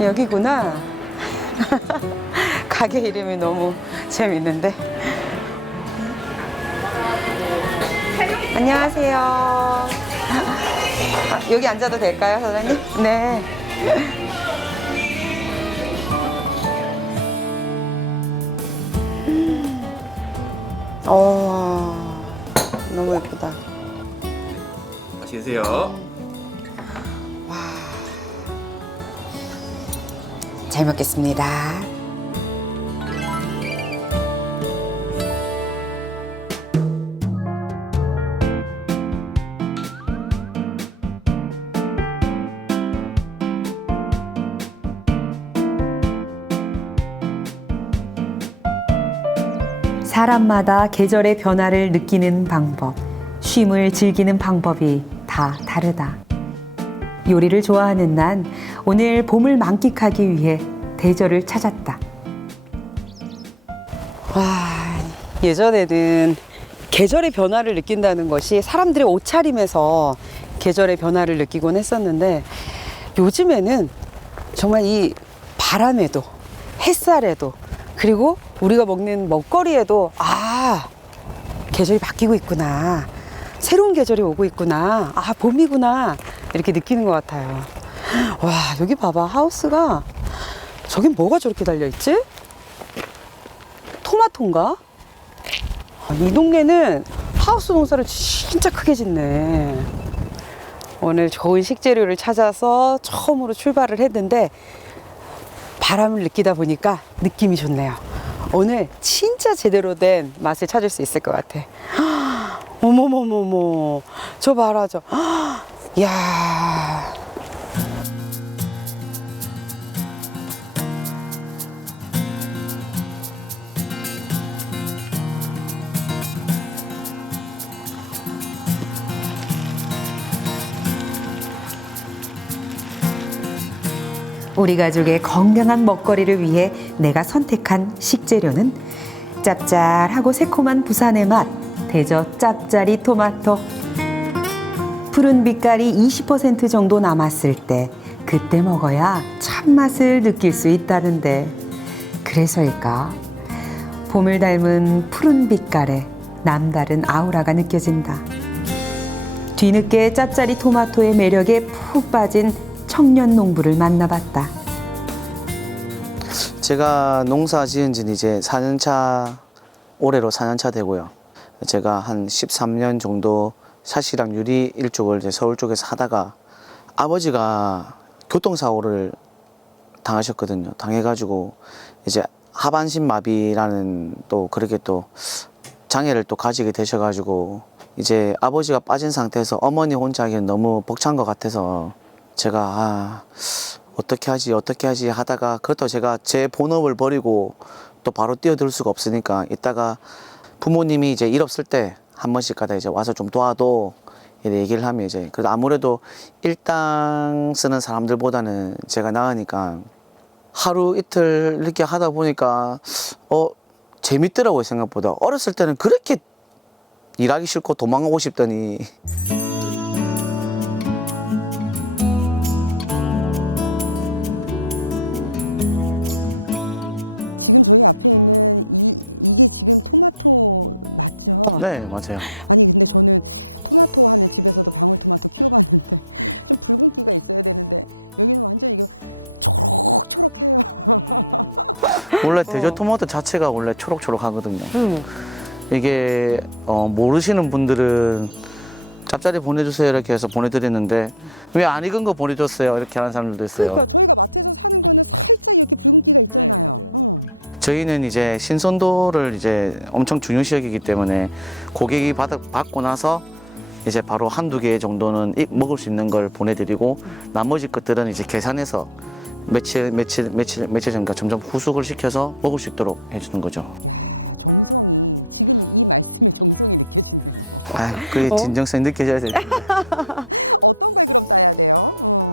여기구나. 가게 이름이 너무 재밌는데. 안녕하세요. 여기 앉아도 될까요, 사장님? 네. 너무 예쁘다. 맛있게 드세요. 잘 먹겠습니다. 사람마다 계절의 변화를 느끼는 방법, 쉼을 즐기는 방법이 다 다르다. 요리를 좋아하는 난 오늘 봄을 만끽하기 위해 대저를 찾았다. 와, 예전에는 계절의 변화를 느낀다는 것이 사람들의 옷차림에서 계절의 변화를 느끼곤 했었는데 요즘에는 정말 이 바람에도 햇살에도 그리고 우리가 먹는 먹거리에도 계절이 바뀌고 있구나. 새로운 계절이 오고 있구나. 봄이구나. 이렇게 느끼는 것 같아요. 와, 여기 봐봐. 하우스가 저긴 뭐가 저렇게 달려있지? 토마토인가? 이 동네는 하우스 농사를 진짜 크게 짓네. 오늘 좋은 식재료를 찾아서 처음으로 출발을 했는데 바람을 느끼다 보니까 느낌이 좋네요. 오늘 진짜 제대로 된 맛을 찾을 수 있을 것 같아. 어머머머머, 저 봐라, 저. 이야. 우리 가족의 건강한 먹거리를 위해 내가 선택한 식재료는 짭짤하고 새콤한 부산의 맛, 대저 짭짜리 토마토. 푸른 빛깔이 20% 정도 남았을 때 그때 먹어야 참맛을 느낄 수 있다는데 그래서일까? 봄을 닮은 푸른 빛깔에 남다른 아우라가 느껴진다. 뒤늦게 짭짜리 토마토의 매력에 푹 빠진 청년 농부를 만나봤다. 제가 농사 지은 지는 이제 4년차, 올해로 4년차 되고요. 제가 한 13년 정도 샷이랑 유리 일쪽을 이제 서울 쪽에서 하다가 아버지가 교통사고를 당하셨거든요. 당해가지고 이제 하반신 마비라는 또 그렇게 또 장애를 또 가지게 되셔가지고 이제 아버지가 빠진 상태에서 어머니 혼자 하기엔 너무 벅찬 것 같아서 제가 어떻게 하지 하다가 그렇다고 제가 제 본업을 버리고 또 바로 뛰어들 수가 없으니까 이따가 부모님이 이제 일 없을 때 한 번씩 가다 이제 와서 좀 도와도 얘기를 하면 이제 그래도 아무래도 일당 쓰는 사람들보다는 제가 나으니까 하루 이틀 이렇게 하다 보니까 재밌더라고요. 생각보다 어렸을 때는 그렇게 일하기 싫고 도망가고 싶더니 네, 맞아요. 원래 대저토마토 자체가 원래 초록초록하거든요. 이게 모르시는 분들은 짭짜리 보내주세요 이렇게 해서 보내드리는데 왜 안 익은 거 보내줬어요 이렇게 하는 사람들도 있어요. 저희는 이제 신선도를 이제 엄청 중요시 여기기 때문에 고객이 받고 나서 이제 바로 한두 개 정도는 먹을 수 있는 걸 보내드리고 나머지 것들은 이제 계산해서 며칠 전까 점점 후숙을 시켜서 먹을 수 있도록 해주는 거죠. 그게 진정성이 느껴져야 될 텐데.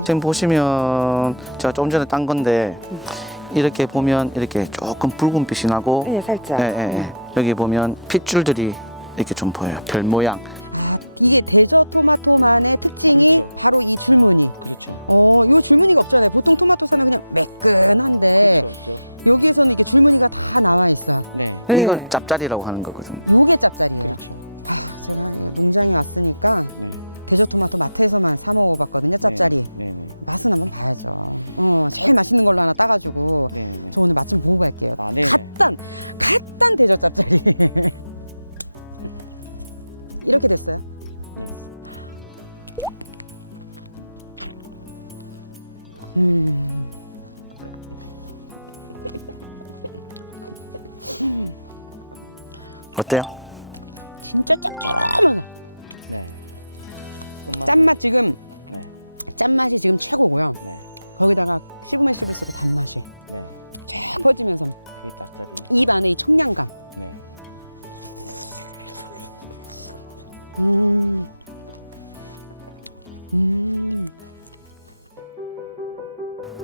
지금 보시면 제가 조금 전에 딴 건데 이렇게 보면 이렇게 조금 붉은빛이 나고 네, 살짝. 여기 보면 핏줄들이 이렇게 좀 보여요. 별 모양. 네. 이걸 짭짜리라고 하는 거거든요. 어때요?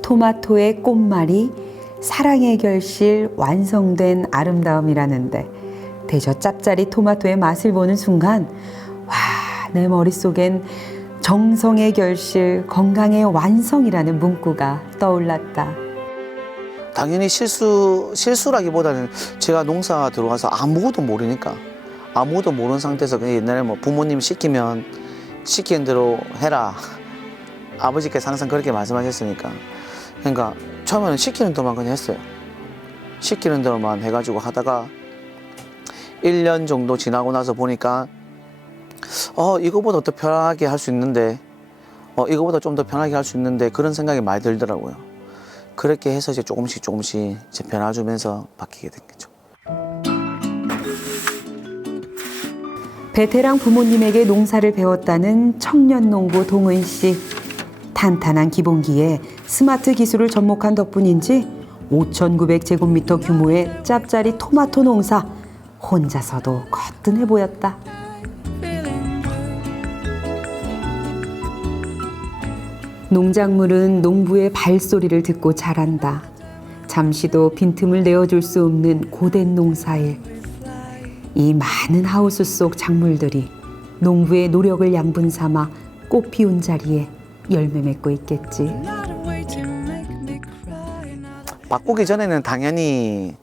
토마토의 꽃말이 사랑의 결실 완성된 아름다움이라는데 대저 짭짜리 토마토의 맛을 보는 순간 와, 내 머릿속엔 정성의 결실 건강의 완성이라는 문구가 떠올랐다. 당연히 실수라기보다는 제가 농사 들어와서 아무것도 모르니까 아무것도 모르는 상태에서 그냥 옛날에 뭐 부모님 시키면 시키는 대로 해라. 아버지께서 항상 그렇게 말씀하셨으니까. 그러니까 처음에는 시키는 대로만 그냥 했어요. 시키는 대로만 해가지고 하다가 1년 정도 지나고 나서 보니까 이거보다 더 편하게 할 수 있는데 이거보다 좀 더 편하게 할 수 있는데 그런 생각이 많이 들더라고요. 그렇게 해서 이제 조금씩 이제 변화주면서 바뀌게 된 거죠. 베테랑 부모님에게 농사를 배웠다는 청년 농부 동은 씨. 탄탄한 기본기에 스마트 기술을 접목한 덕분인지 5,900제곱미터 규모의 짭짜리 토마토 농사 혼자서도 거뜬해 보였다. 농작물은 농부의 발소리를 듣고 자란다. 잠시도 빈틈을 내어줄 수 없는 고된 농사일. 이 많은 하우스 속 작물들이 농부의 노력을 양분 삼아 꽃 피운 자리에 열매 맺고 있겠지. 바꾸기 전에는 당연히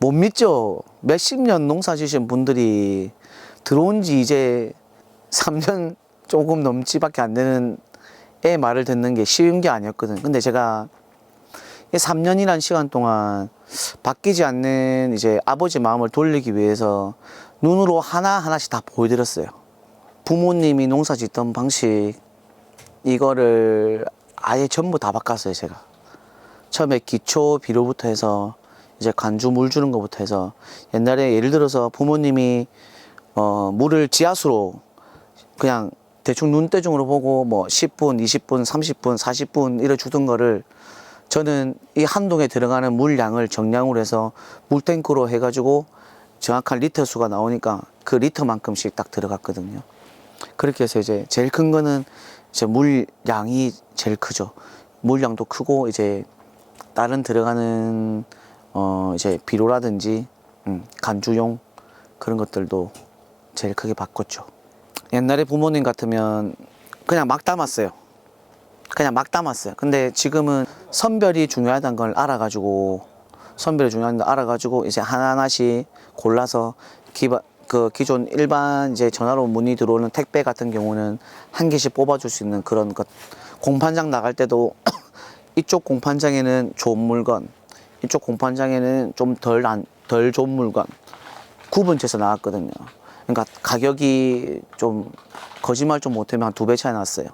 못 믿죠. 몇십 년 농사 지신 분들이 들어온 지 이제 3년 조금 넘지밖에 안 되는 애 말을 듣는 게 쉬운 게 아니었거든. 근데 제가 3년이란 시간 동안 바뀌지 않는 이제 아버지 마음을 돌리기 위해서 눈으로 하나하나씩 다 보여드렸어요. 부모님이 농사 짓던 방식, 이거를 아예 전부 다 바꿨어요, 제가. 처음에 기초 비료부터 해서 이제 관주 물 주는 것부터 해서 옛날에 예를 들어서 부모님이 물을 지하수로 그냥 대충 눈대중으로 보고 뭐 10분, 20분, 30분, 40분 이래 주던 거를 저는 이 한 동에 들어가는 물량을 정량으로 해서 물탱크로 해가지고 정확한 리터 수가 나오니까 그 리터만큼씩 딱 들어갔거든요. 그렇게 해서 이제 제일 큰 거는 이제 물량이 제일 크죠. 물량도 크고 이제 다른 들어가는 이제 비료라든지 간주용 그런 것들도 제일 크게 바꿨죠. 옛날에 부모님 같으면 그냥 막 담았어요. 근데 지금은 선별이 중요하다는 걸 알아가지고 이제 하나하나씩 골라서 기존 일반 이제 전화로 문의 들어오는 택배 같은 경우는 한 개씩 뽑아줄 수 있는 그런 것. 공판장 나갈 때도 이쪽 공판장에는 좋은 물건, 이쪽 공판장에는 좀 덜 좋은 물건 구분해서 나왔거든요. 그러니까 가격이 좀 거짓말 좀 못하면 한 2배 차이 났어요.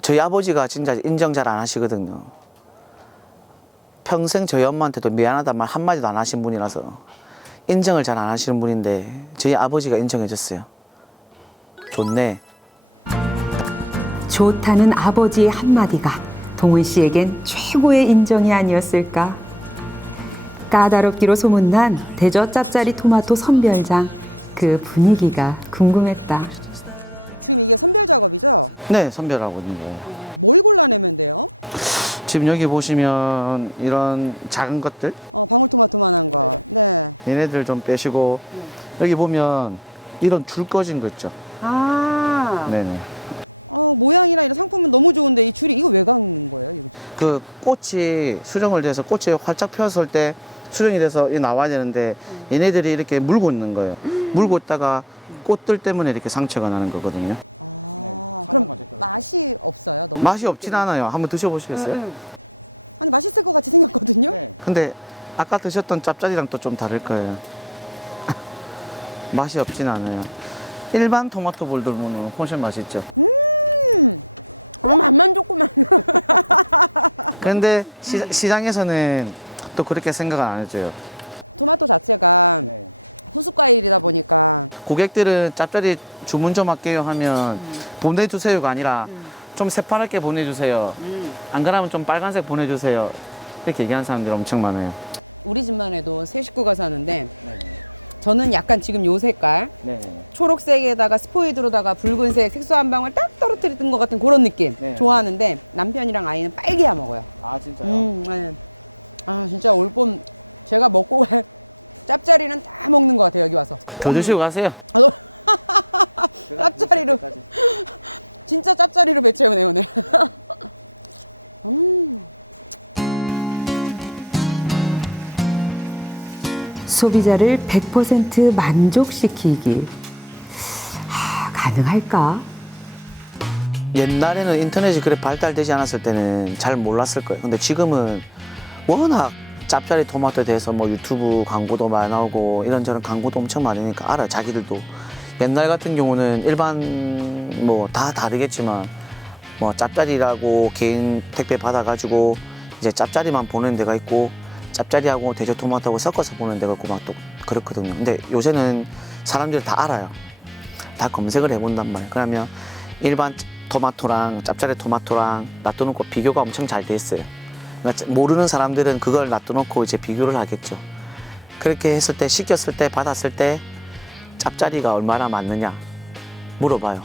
저희 아버지가 진짜 인정 잘 안 하시거든요. 평생 저희 엄마한테도 미안하단 말 한마디도 안 하신 분이라서 인정을 잘 안 하시는 분인데 저희 아버지가 인정해 줬어요. 좋네. 좋다는 아버지의 한마디가 동은 씨에겐 최고의 인정이 아니었을까. 까다롭기로 소문난 대저 짭짜리 토마토 선별장, 그 분위기가 궁금했다. 네, 선별하고 있는 거예요. 지금 여기 보시면 이런 작은 것들 얘네들 좀 빼시고 여기 보면 이런 줄 꺼진 거 있죠. 아, 네네. 그 꽃이 수정을 돼서 꽃이 활짝 폈을 때 수정이 돼서 이 나와야 되는데 얘네들이 이렇게 물고 있는 거예요. 물고 있다가 꽃들 때문에 이렇게 상처가 나는 거거든요. 맛이 없진 않아요. 한번 드셔보시겠어요? 근데 아까 드셨던 짭짜리랑 또 좀 다를 거예요. 맛이 없진 않아요. 일반 토마토 볼들보는 훨씬 맛있죠. 근데 시장에서는 또 그렇게 생각을 안 해줘요. 고객들은 짭짜리 주문 좀 할게요 하면 보내주세요가 아니라 좀 새파랗게 보내주세요. 안 그러면 좀 빨간색 보내주세요. 이렇게 얘기하는 사람들이 엄청 많아요. 더 드시고 가세요. 소비자를 100% 만족시키기. 가능할까? 옛날에는 인터넷이 그래 발달되지 않았을 때는 잘 몰랐을 거예요. 근데 지금은 워낙 짭짜리 토마토에 대해서 뭐 유튜브 광고도 많이 나오고 이런저런 광고도 엄청 많으니까 알아요. 자기들도. 옛날 같은 경우는 일반 뭐 다 다르겠지만 뭐 짭짜리라고 개인 택배 받아가지고 이제 짭짜리만 보내는 데가 있고 짭짜리하고 대저 토마토하고 섞어서 보내는 데가 있고 막 또 그렇거든요. 근데 요새는 사람들이 다 알아요. 다 검색을 해본단 말이에요. 그러면 일반 토마토랑 짭짜리 토마토랑 놔둬놓고 비교가 엄청 잘 돼 있어요. 그러니까 모르는 사람들은 그걸 놔둬놓고 이제 비교를 하겠죠. 그렇게 했을 때, 시켰을 때, 받았을 때 짭짜리가 얼마나 맞느냐 물어봐요.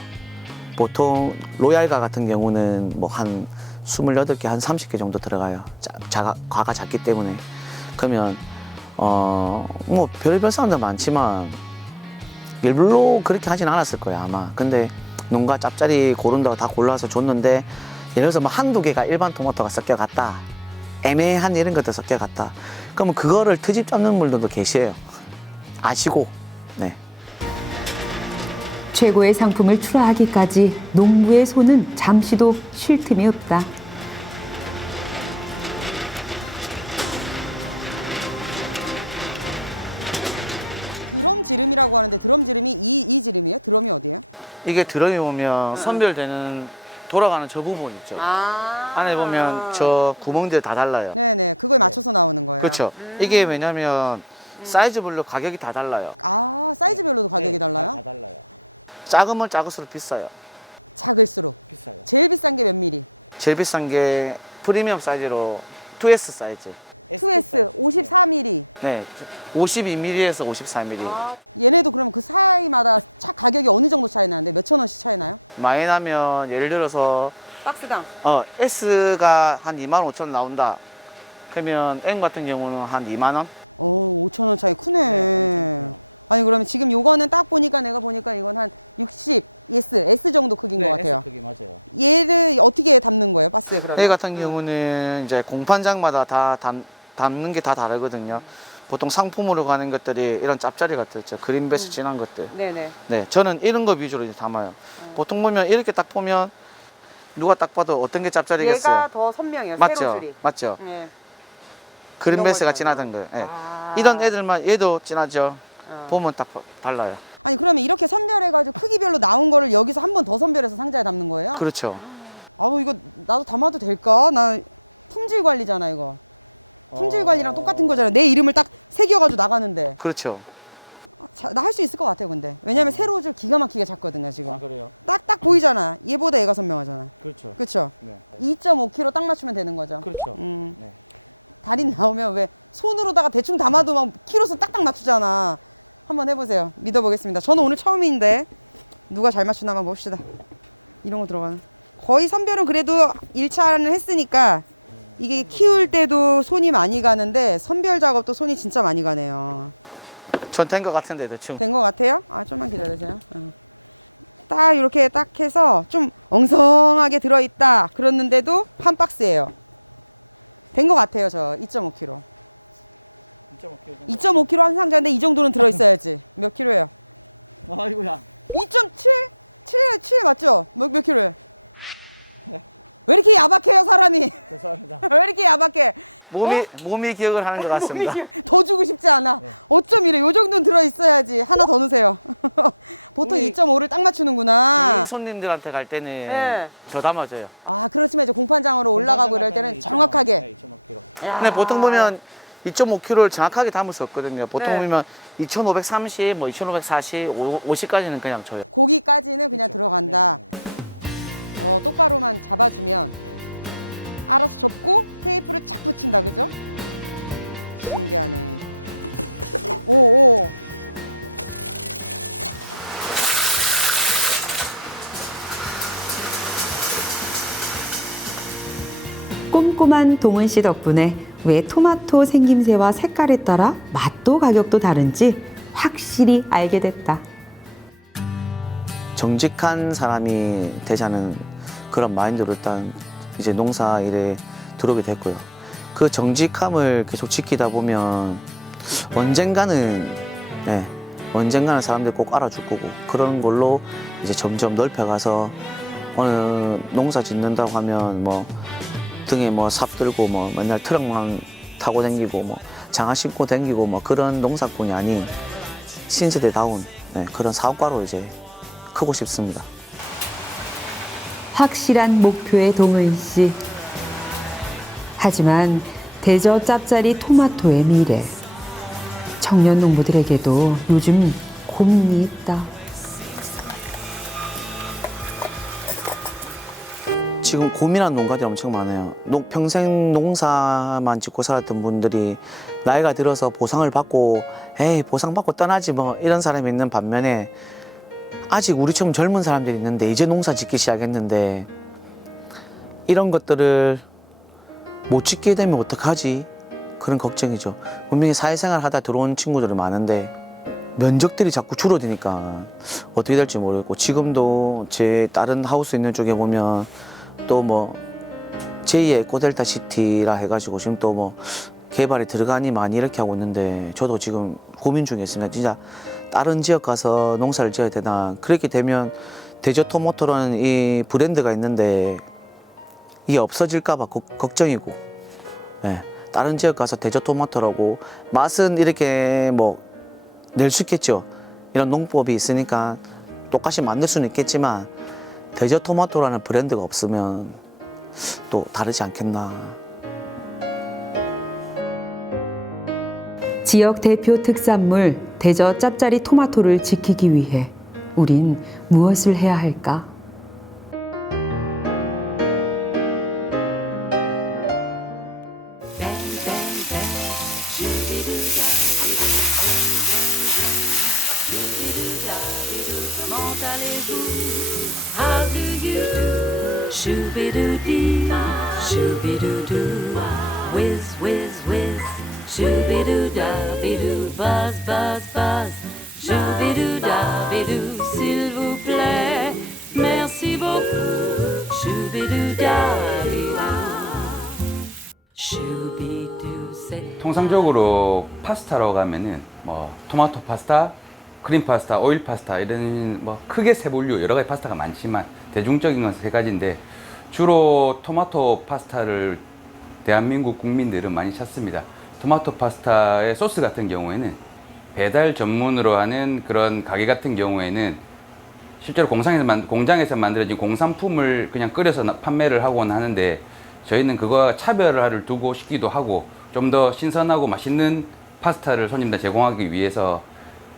보통 로얄가 같은 경우는 뭐 한 28개, 한 30개 정도 들어가요. 과가 작기 때문에. 그러면 뭐 별의별 사람들 많지만 일부러 그렇게 하진 않았을 거예요 아마. 근데 농가 짭짜리 고른다고 다 골라서 줬는데 예를 들어서 뭐 한두 개가 일반 토마토가 섞여갔다, 애매한 이런 것들 섞여갔다, 그러면 그거를 트집 잡는 분들도 계세요. 아시고. 네. 최고의 상품을 출하하기까지 농부의 손은 잠시도 쉴 틈이 없다. 이게 드럼이 보면 선별되는 돌아가는 저 부분 있죠. 안에 보면 저 구멍들 다 달라요. 그렇죠. 이게 왜냐면 사이즈별로 가격이 다 달라요. 작으면 작을수록 비싸요. 제일 비싼 게 프리미엄 사이즈로 2S 사이즈. 네, 52mm에서 54mm. 많이 나면 예를 들어서 박스당. S가 한 25,000원 나온다. 그러면 M 같은 경우는 한 2만 원? A 같은 경우는 이제 공판장마다 다 담는 게 다 다르거든요. 보통 상품으로 가는 것들이 이런 짭짜리 같은 있죠. 그린베스 진한 것들. 네네. 네, 저는 이런 거 위주로 이제 담아요. 보통 보면 이렇게 딱 보면 누가 딱 봐도 어떤 게 짭짜리겠어요? 얘가 더 선명해요. 맞죠? 세로줄이. 맞죠? 네. 그린베스가 이런 진하던 거예요. 네. 아. 이런 애들만 얘도 진하죠. 어. 보면 딱 달라요. 그렇죠. 그렇죠. 전 된 것 같은데 대충. 몸이 기억을 하는 것 같습니다. 손님들한테 갈 때는 네. 저 담아줘요. 근데 보통 보면 2.5kg를 정확하게 담을 수 없거든요. 보통 네. 보면 2,530, 뭐 2,540, 50까지는 그냥 줘요. 꼼꼼한 동은 씨 덕분에 왜 토마토 생김새와 색깔에 따라 맛도 가격도 다른지 확실히 알게 됐다. 정직한 사람이 되자는 그런 마인드로 일단 이제 농사 일에 들어오게 됐고요. 그 정직함을 계속 지키다 보면 언젠가는 사람들이 꼭 알아줄 거고 그런 걸로 이제 점점 넓혀가서 어느 농사 짓는다고 하면 뭐 등에 뭐 삽 들고 뭐 맨날 트럭만 타고 다니고 뭐 장화 신고 다니고 뭐 그런 농사꾼이 아닌 신세대다운 그런 사업가로 이제 크고 싶습니다. 확실한 목표의 동은 씨. 하지만 대저 짭짜리 토마토의 미래. 청년 농부들에게도 요즘 고민이 있다. 지금 고민한 농가들이 엄청 많아요. 평생 농사만 짓고 살았던 분들이 나이가 들어서 보상을 받고 에이 보상 받고 떠나지 뭐 이런 사람이 있는 반면에 아직 우리처럼 젊은 사람들이 있는데 이제 농사 짓기 시작했는데 이런 것들을 못 짓게 되면 어떡하지? 그런 걱정이죠. 분명히 사회생활 하다 들어온 친구들이 많은데 면적들이 자꾸 줄어드니까 어떻게 될지 모르겠고 지금도 제 다른 하우스 있는 쪽에 보면 또 뭐 제2의 에코델타 시티라 해가지고 지금 또 뭐 개발이 들어가니 많이 이렇게 하고 있는데 저도 지금 고민 중에 있습니다. 진짜 다른 지역 가서 농사를 지어야 되나. 그렇게 되면 대저토마토라는 이 브랜드가 있는데 이게 없어질까 봐 걱정이고 다른 지역 가서 대저토마토라고 맛은 이렇게 뭐 낼 수 있겠죠. 이런 농법이 있으니까 똑같이 만들 수는 있겠지만 대저토마토라는 브랜드가 없으면 또 다르지 않겠나. 지역 대표 특산물 대저 짭짜리 토마토를 지키기 위해 우린 무엇을 해야 할까? How do you do? Shoo-be-doo-dee, shoo-be-doo-doo. Whiz, whiz, whiz. Shoo-be-doo-da-be-doo. Buzz, buzz, buzz. Shoo-be-doo-da-be-doo. S'il vous plaît, merci beaucoup. Shoo-be-doo-da-be-doo. Shoo-be-doo, say. 통상적으로 파스타라고 하면은 뭐 토마토 파스타, 크림 파스타, 오일 파스타 이런 뭐 크게 세 분류 여러 가지 파스타가 많지만 대중적인 건 세 가지인데 주로 토마토 파스타를 대한민국 국민들은 많이 찾습니다. 토마토 파스타의 소스 같은 경우에는 배달 전문으로 하는 그런 가게 같은 경우에는 실제로 공장에서 만들어진 공산품을 그냥 끓여서 판매를 하곤 하는데 저희는 그거와 차별화를 두고 싶기도 하고 좀 더 신선하고 맛있는 파스타를 손님들 제공하기 위해서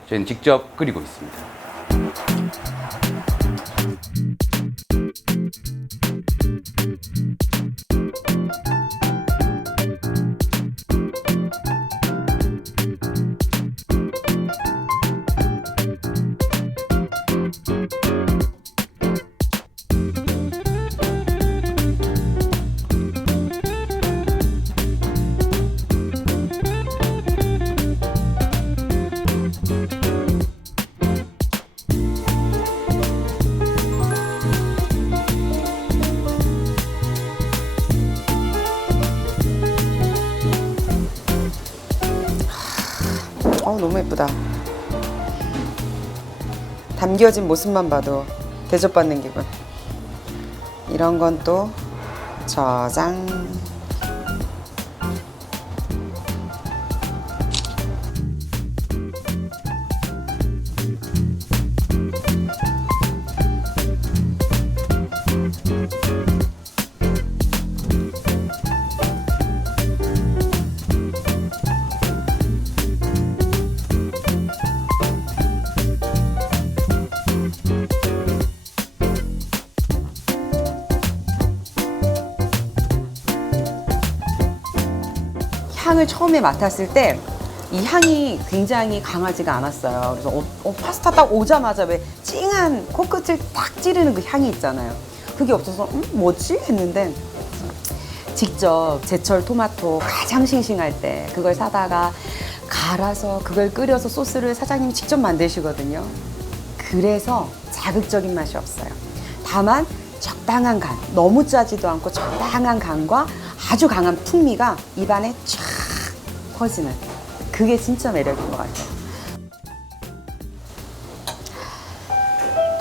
저희는 직접 끓이고 있습니다. 너무 예쁘다. 담겨진 모습만 봐도 대접받는 기분. 이런 건 또 저장. 향을 처음에 맡았을 때 이 향이 굉장히 강하지가 않았어요. 그래서 파스타 딱 오자마자 왜 찡한 코끝을 딱 찌르는 그 향이 있잖아요. 그게 없어서 뭐지? 했는데 직접 제철 토마토 가장 싱싱할 때 그걸 사다가 갈아서 그걸 끓여서 소스를 사장님이 직접 만드시거든요. 그래서 자극적인 맛이 없어요. 다만 적당한 간, 너무 짜지도 않고 적당한 간과 아주 강한 풍미가 입안에 쫙 퍼지는, 그게 진짜 매력인 것 같아요.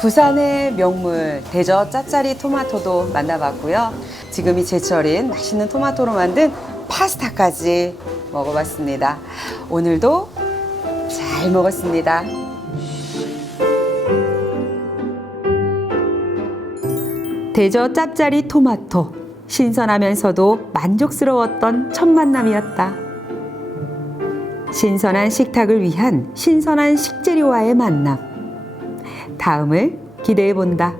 부산의 명물 대저 짜짜리 토마토도 만나봤고요. 지금이 제철인 맛있는 토마토로 만든 파스타까지 먹어봤습니다. 오늘도 잘 먹었습니다. 대저 짭짜리 토마토, 신선하면서도 만족스러웠던 첫 만남이었다. 신선한 식탁을 위한 신선한 식재료와의 만남. 다음을 기대해 본다.